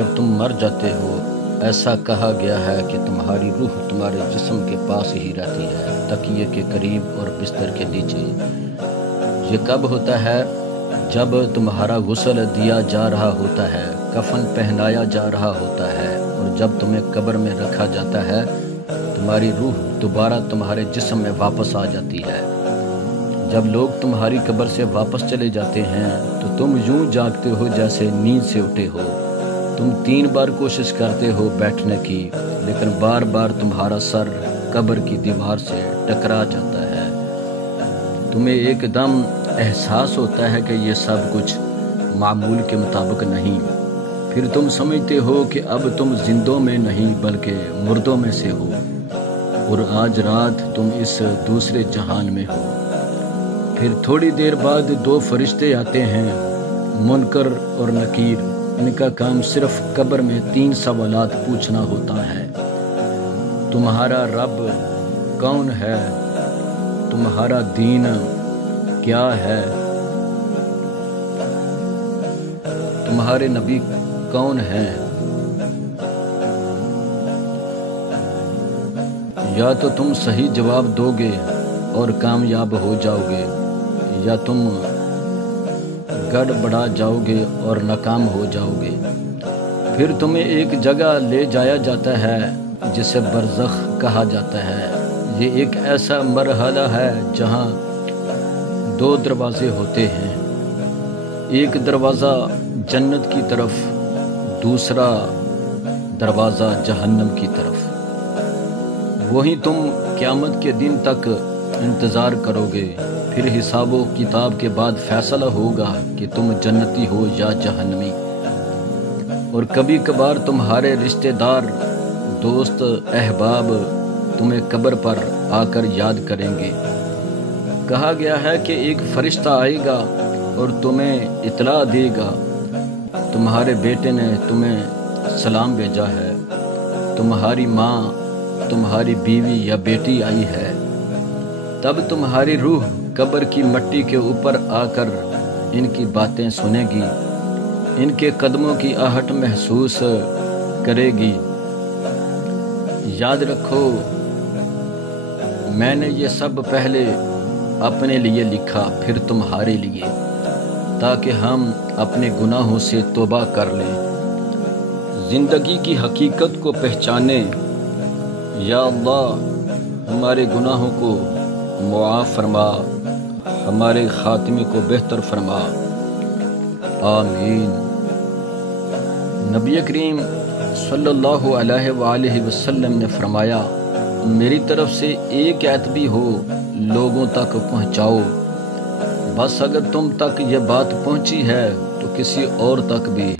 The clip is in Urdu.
جب تم مر جاتے ہو ایسا کہا گیا ہے کہ تمہاری روح تمہارے جسم کے پاس ہی رہتی ہے، تکیے کے قریب اور بستر کے نیچے۔ یہ کب ہوتا ہے؟ جب تمہارا غسل دیا جا رہا ہوتا ہے، کفن پہنایا جا رہا ہوتا ہے اور جب تمہیں قبر میں رکھا جاتا ہے تمہاری روح دوبارہ تمہارے جسم میں واپس آ جاتی ہے۔ جب لوگ تمہاری قبر سے واپس چلے جاتے ہیں تو تم یوں جاگتے ہو جیسے نیند سے اٹھے ہو۔ تم 3 بار کوشش کرتے ہو بیٹھنے کی، لیکن بار بار تمہارا سر قبر کی دیوار سے ٹکرا جاتا ہے۔ تمہیں ایک دم احساس ہوتا ہے کہ یہ سب کچھ معمول کے مطابق نہیں۔ پھر تم سمجھتے ہو کہ اب تم زندوں میں نہیں بلکہ مردوں میں سے ہو، اور آج رات تم اس دوسرے جہان میں ہو۔ پھر تھوڑی دیر بعد 2 فرشتے آتے ہیں، منکر اور نکیر۔ ان کا کام صرف قبر میں 3 سوالات پوچھنا ہوتا ہے۔ تمہارا رب کون ہے؟ تمہارا دین کیا ہے؟ تمہارے نبی کون ہیں؟ یا تو تم صحیح جواب دو گے اور کامیاب ہو جاؤ گے، یا تم گڑبڑا جاؤ گے اور ناکام ہو جاؤ گے۔ پھر تمہیں ایک جگہ لے جایا جاتا ہے جسے برزخ کہا جاتا ہے۔ یہ ایک ایسا مرحلہ ہے جہاں 2 دروازے ہوتے ہیں، ایک دروازہ جنت کی طرف، دوسرا دروازہ جہنم کی طرف۔ وہیں تم قیامت کے دن تک انتظار کرو گے، پھر حساب و کتاب کے بعد فیصلہ ہوگا کہ تم جنتی ہو یا جہنمی۔ اور کبھی کبھار تمہارے رشتہ دار، دوست، احباب تمہیں قبر پر آ کر یاد کریں گے۔ کہا گیا ہے کہ ایک فرشتہ آئے گا اور تمہیں اطلاع دے گا، تمہارے بیٹے نے تمہیں سلام بھیجا ہے، تمہاری ماں، تمہاری بیوی یا بیٹی آئی ہے۔ تب تمہاری روح قبر کی مٹی کے اوپر آ کر ان کی باتیں سنے گی، ان کے قدموں کی آہٹ محسوس کرے گی۔ یاد رکھو، میں نے یہ سب پہلے اپنے لیے لکھا، پھر تمہارے لیے، تاکہ ہم اپنے گناہوں سے توبہ کر لیں، زندگی کی حقیقت کو پہچانیں۔ یا اللہ، ہمارے گناہوں کو معاف فرما، ہمارے خاتمے کو بہتر فرما، آمین۔ نبی کریم صلی اللہ علیہ وآلہ وسلم نے فرمایا، میری طرف سے ایک آیت بھی ہو لوگوں تک پہنچاؤ، بس اگر تم تک یہ بات پہنچی ہے تو کسی اور تک بھی۔